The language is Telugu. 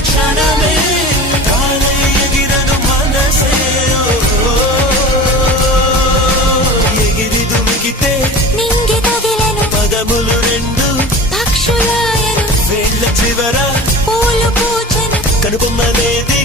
క్షణమే తానై ఎగిరను మనసే ఎగిరి దుమికితే నింగి తగిలను పదములు రెండు పక్షులాయను వేళ్ళ చివర పూలు పూచెను కనుబొమ్మలేది